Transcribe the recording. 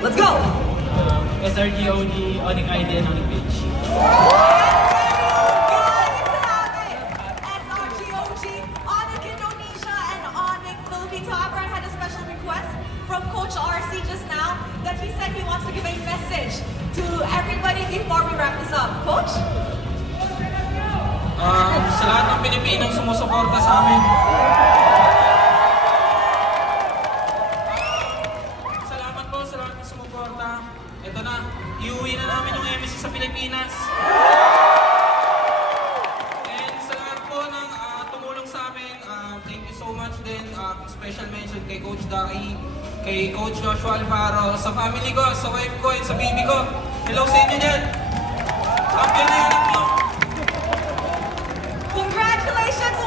Let's go! SRGOG, Onic ID, and Onic Page. SRGOG, Onic Indonesia, and Onic Philippines. However, I had a special request from Coach RC just now that he said he wants to give a message to everybody before we wrap this up. Coach? Sa lahat ng Pilipinong sumusuporta sa amin. Salamat po sa lahat ng sumuporta. Ito na, iuwi na namin yung MSC sa Pilipinas. And sa lahat po ng tumulong sa amin, thank you so much din. Special mention kay Coach Daki, kay Coach Joshua Alvaro, sa family ko, sa wife ko, and sa baby ko. Hello sa inyo dyan. Champion na yung anak nyo. Congratulations,